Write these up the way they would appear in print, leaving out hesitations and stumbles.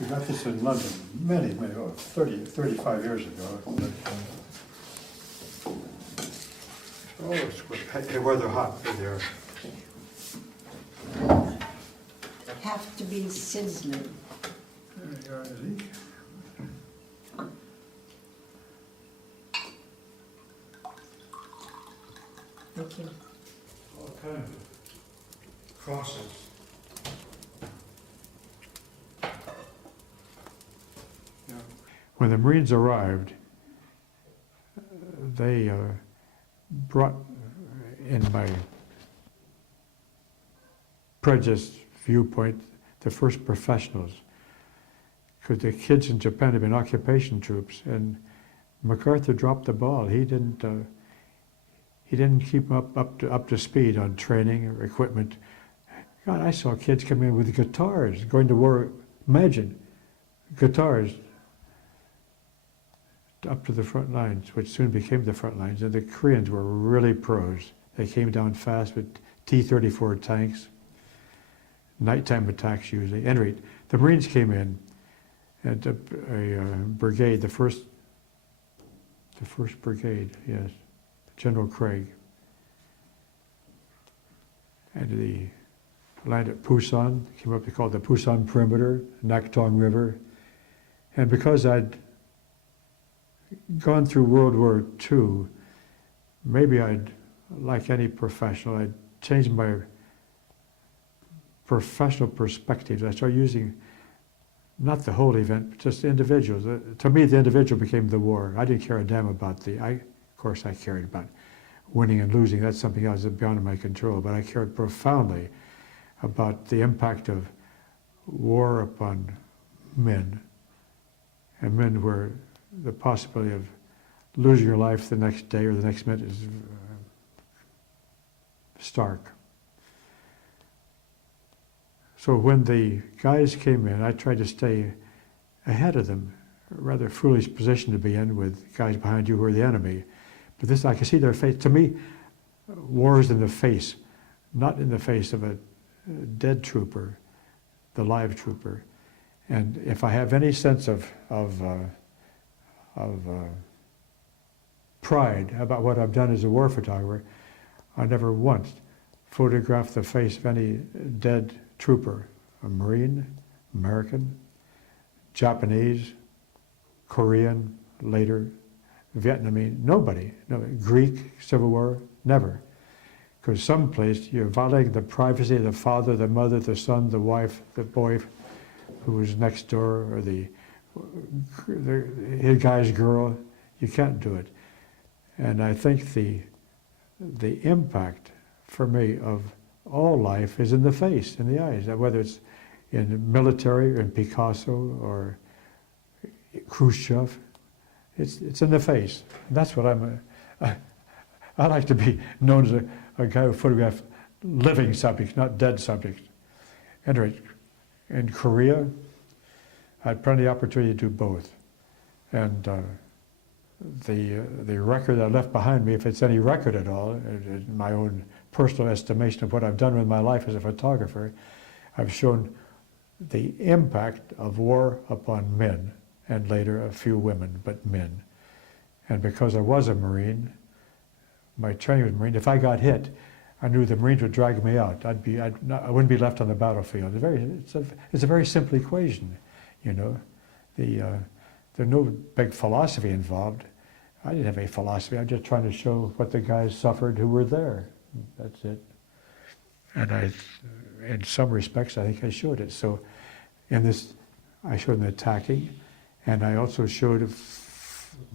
We got this in London many, 35 years ago. Oh, it's good. Hey, where they're hot, they're Have to be sizzling. There you are, Zeke. Thank you. All kinds of crosses. When the Marines arrived, they brought in my prejudiced viewpoint the first professionals, because the kids in Japan had been occupation troops, and MacArthur dropped the ball. He didn't keep up to speed on training or equipment. God, I saw kids come in with guitars going to war. Imagine, guitars up to the front lines, which soon became the front lines, and the Koreans were really pros. They came down fast with T-34 tanks, nighttime attacks usually. At any rate, the Marines came in, and a brigade, the first brigade, yes, General Craig, and the landed at Pusan, came up to call it the Pusan Perimeter, Naktong River, and because I'd gone through World War II, maybe I'd, like any professional, I'd changed my professional perspectives. I started using not the whole event, but just individuals. To me, the individual became the war. I didn't care a damn about of course I cared about winning and losing. That's something else beyond my control, but I cared profoundly about the impact of war upon men. And men were the possibility of losing your life the next day or the next minute is stark. So when the guys came in, I tried to stay ahead of them. A rather foolish position to be in with guys behind you who are the enemy. But this, I could see their face. To me, war is in the face, not in the face of a dead trooper, the live trooper. And if I have any sense of pride about what I've done as a war photographer, I never once photographed the face of any dead trooper, a Marine, American, Japanese, Korean, later, Vietnamese, nobody, no, Greek, Civil War, never. Because someplace you're violating the privacy of the father, the mother, the son, the wife, the boy who was next door, or the guy's girl. You can't do it. And I think the impact for me of all life is in the face, in the eyes, whether it's in the military, or in Picasso, or Khrushchev. It's in the face. And that's what I like to be known as a guy who photographs living subjects, not dead subjects. Anyway, in Korea, I had plenty of opportunity to do both. And the record I left behind me, if it's any record at all, in my own personal estimation of what I've done with my life as a photographer, I've shown the impact of war upon men, and later a few women, but men. And because I was a Marine, my training was Marine, if I got hit, I knew the Marines would drag me out. I wouldn't be left on the battlefield. It's a very simple equation, you know. There's no big philosophy involved. I didn't have any philosophy. I'm just trying to show what the guys suffered who were there. That's it. And in some respects, I think I showed it. So in this, I showed them attacking, and I also showed a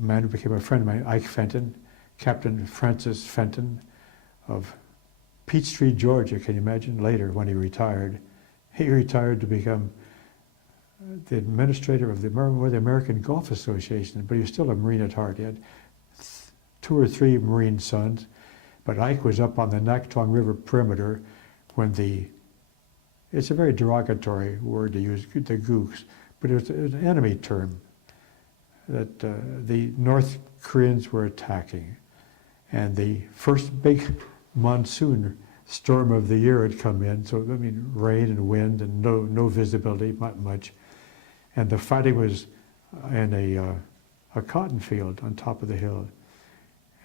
man who became a friend of mine, Ike Fenton, Captain Francis Fenton of Peachtree, Georgia. Can you imagine? Later, when he retired to become the administrator of the American Golf Association, but he was still a Marine at heart. He had 2 or 3 Marine sons, but Ike was up on the Naktong River perimeter when it's a very derogatory word to use, the gooks, but it was an enemy term that the North Koreans were attacking. And the first big monsoon storm of the year had come in, so I mean rain and wind and no visibility, not much. And the fighting was in a cotton field on top of the hill.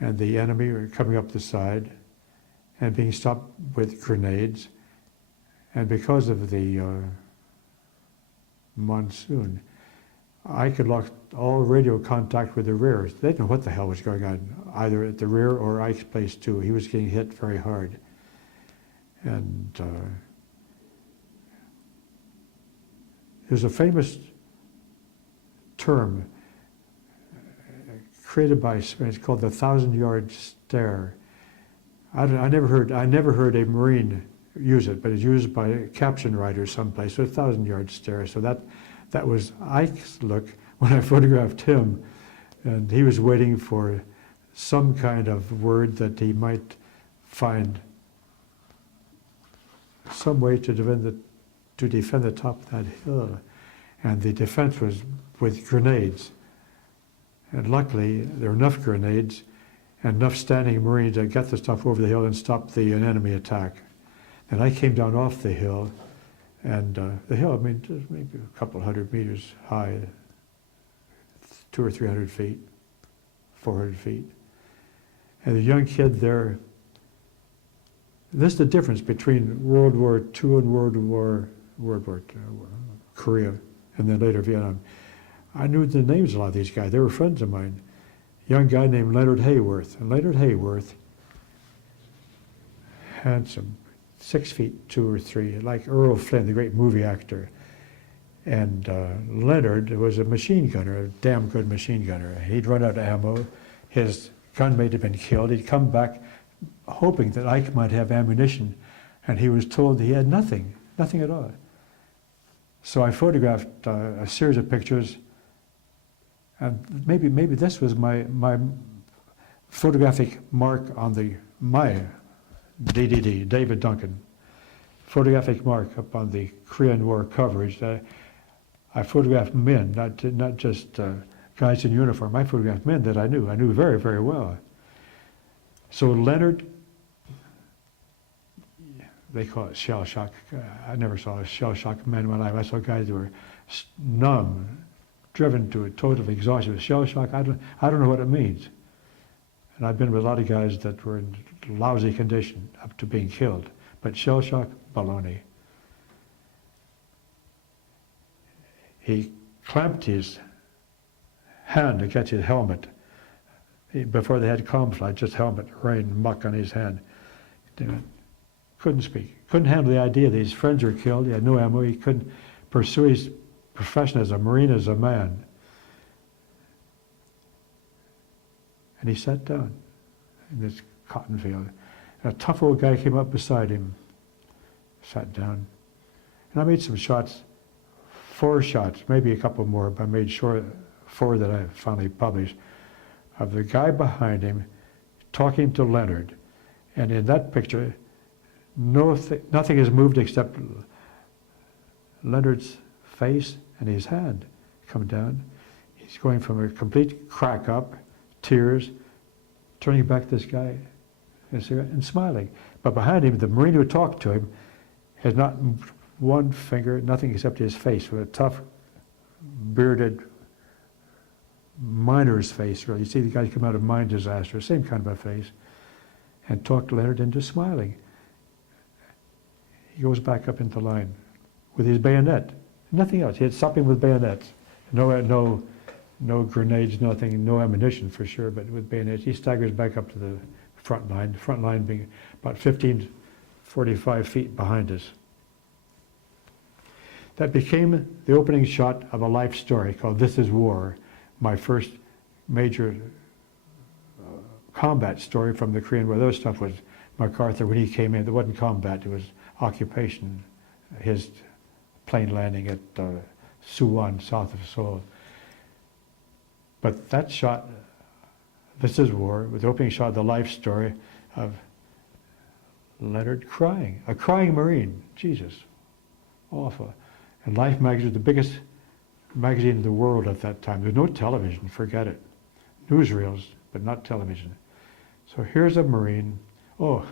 And the enemy were coming up the side and being stopped with grenades. And because of the monsoon, I could lost all radio contact with the rear. They didn't know what the hell was going on, either at the rear or Ike's place too. He was getting hit very hard. And there's a famous term created by, it's called the 1,000-yard stare. I never heard a Marine use it, but it's used by caption writers someplace. So 1,000-yard stare. So that was Ike's look when I photographed him, and he was waiting for some kind of word that he might find some way to defend the top of that hill. And the defense was with grenades. And luckily, there were enough grenades and enough standing Marines to get the stuff over the hill and stop the enemy attack. And I came down off the hill, and the hill, I mean, just maybe a couple hundred meters high, 200 or 300 feet, 400 feet. And the young kid there, this is the difference between World War II and World War Korea, and then later Vietnam. I knew the names of a lot of these guys. They were friends of mine. A young guy named Leonard Hayworth. And Leonard Hayworth, handsome, 6 feet 2 or 3, like Earl Flynn, the great movie actor. And Leonard was a machine gunner, a damn good machine gunner. He'd run out of ammo. His gunmate had been killed. He'd come back hoping that Ike might have ammunition, and he was told he had nothing at all. So I photographed a series of pictures, and maybe this was my photographic mark on my DDD, David Duncan, photographic mark up on the Korean War coverage. I photographed men, not just guys in uniform. I photographed men that I knew very, very well. So Leonard, they call it shell shock. I never saw a shell shock man in my life. I saw guys that were numb, driven to a total exhaustion. Shell shock, I don't know what it means. And I've been with a lot of guys that were in lousy condition up to being killed. But shell shock, baloney. He clamped his hand against his helmet. Before they had camouflage, just helmet, rain, muck on his hand. Couldn't speak. Couldn't handle the idea that his friends were killed. He had no ammo. He couldn't pursue his profession as a Marine, as a man. And he sat down in this cotton field. And a tough old guy came up beside him, sat down. And I made some shots, 4 shots, maybe a couple more, but I made sure 4 that I finally published, of the guy behind him talking to Leonard. And in that picture, nothing is moved except Leonard's face and his hand come down. He's going from a complete crack up, tears, turning back to this guy and smiling. But behind him, the Marine who talked to him has not moved one finger, nothing except his face, with a tough, bearded miner's face. Really. You see the guys come out of mine disaster, same kind of a face, and talked Leonard into smiling. He goes back up into line with his bayonet, nothing else. He had something with bayonets, no grenades, nothing, no ammunition for sure, but with bayonets. He staggers back up to the front line being about 45 feet behind us. That became the opening shot of a life story called This Is War, my first major combat story from the Korean War. Those stuff was MacArthur when he came in. It wasn't combat, it was occupation, his plane landing at Suwon, south of Seoul. But that shot, This Is War, with the opening shot of the life story of Leonard crying, a crying Marine, Jesus, awful. And Life magazine, the biggest magazine in the world at that time. There's no television, forget it. Newsreels, but not television. So here's a Marine. Oh,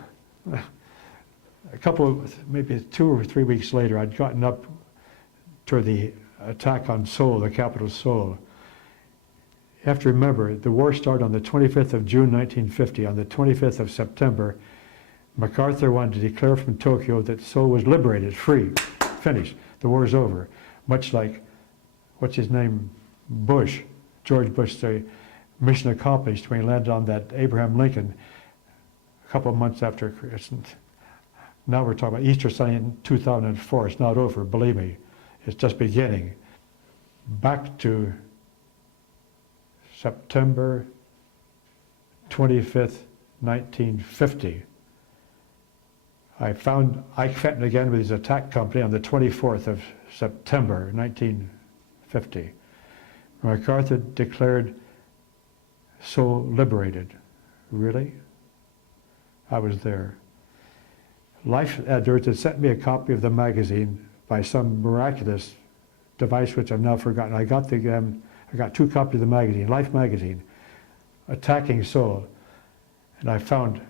a couple of, maybe 2 or 3 weeks later, I'd gotten up toward the attack on Seoul, the capital Seoul. You have to remember, the war started on the 25th of June 1950. On the 25th of September, MacArthur wanted to declare from Tokyo that Seoul was liberated, free, finished. The war's over. Much like, what's his name, Bush, George Bush, the mission accomplished when he landed on that Abraham Lincoln a couple of months after Christmas. Now we're talking about Easter Sunday in 2004. It's not over, believe me. It's just beginning. Back to September 25th, 1950. I found Ike Fenton again with his attack company on the 24th of September 1950. MacArthur declared Seoul liberated. Really? I was there. Life Editors had sent me a copy of the magazine by some miraculous device which I've now forgotten. I got 2 copies of the magazine, Life magazine, Attacking Seoul. And I found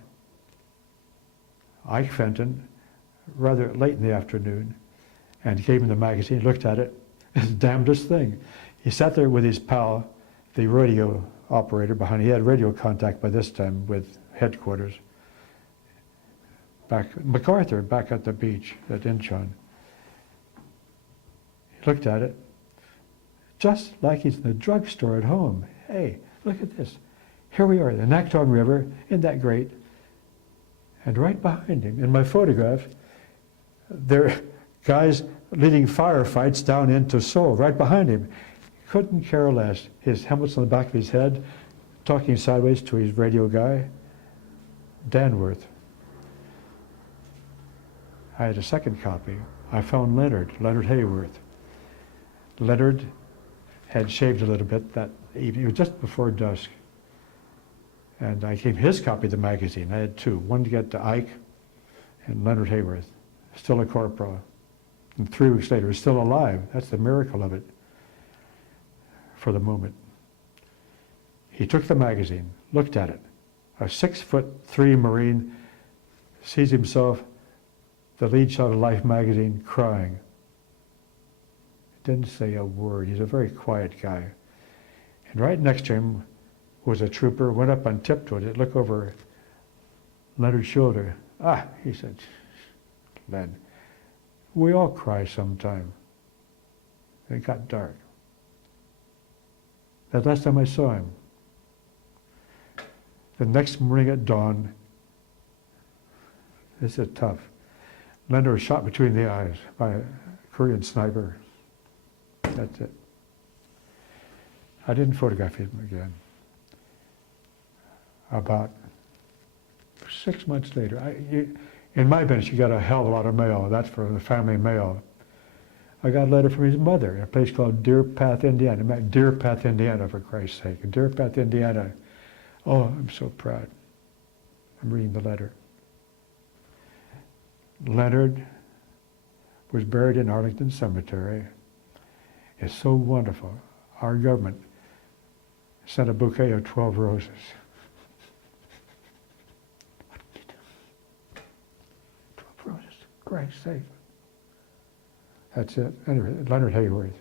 Ike Fenton rather late in the afternoon and gave him the magazine, looked at it, it's the damnedest thing. He sat there with his pal, the radio operator behind. He had radio contact by this time with headquarters. MacArthur back at the beach at Incheon. He looked at it, just like he's in the drugstore at home. Hey, look at this. Here we are, the Nakdong River, isn't that great? And right behind him, in my photograph, there are guys leading firefights down into Seoul, right behind him. Couldn't care less. His helmet's on the back of his head, talking sideways to his radio guy, Danworth. I had a second copy. I found Leonard Hayworth. Leonard had shaved a little bit that evening. It was just before dusk. And I gave his copy of the magazine. I had 2. One to get to Ike and Leonard Hayworth, still a corporal. And 3 weeks later, he's still alive. That's the miracle of it for the moment. He took the magazine, looked at it. A 6'3" Marine sees himself, the lead shot of Life magazine, crying. Didn't say a word. He's a very quiet guy. And right next to him was a trooper, went up on tiptoe to look over Leonard's shoulder. Ah, he said, Len, we all cry sometime. It got dark. That last time I saw him. The next morning at dawn, this is tough. Leonard was shot between the eyes by a Korean sniper. That's it. I didn't photograph him again. About 6 months later, in my business, you got a hell of a lot of mail. That's for the family mail. I got a letter from his mother in a place called Deer Path, Indiana. Deer Path, Indiana, for Christ's sake. Deer Path, Indiana. Oh, I'm so proud. I'm reading the letter. Leonard was buried in Arlington Cemetery. It's so wonderful. Our government sent a bouquet of 12 roses. What did you do? 12 roses, Christ's sake. That's it. Anyway, Leonard Hayworth.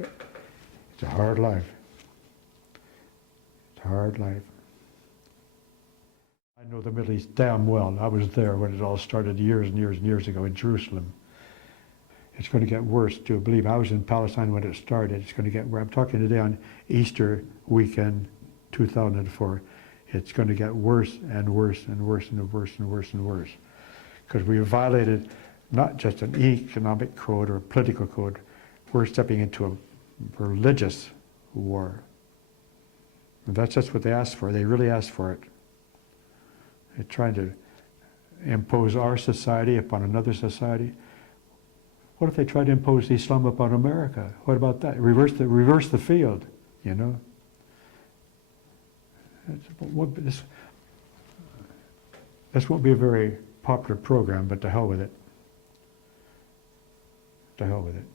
It's a hard life. It's a hard life. I know the Middle East damn well. I was there when it all started years and years and years ago in Jerusalem. It's going to get worse, too. Believe me, I was in Palestine when it started. It's going to get worse. I'm talking today on Easter weekend 2004. It's going to get worse and worse and worse and worse and worse and worse. Because we have violated not just an economic code or a political code. We're stepping into a religious war. And that's just what they asked for. They really asked for it. They're trying to impose our society upon another society. What if they try to impose Islam upon America? What about that? Reverse the field, you know? This won't be a very popular program, but to hell with it. To hell with it.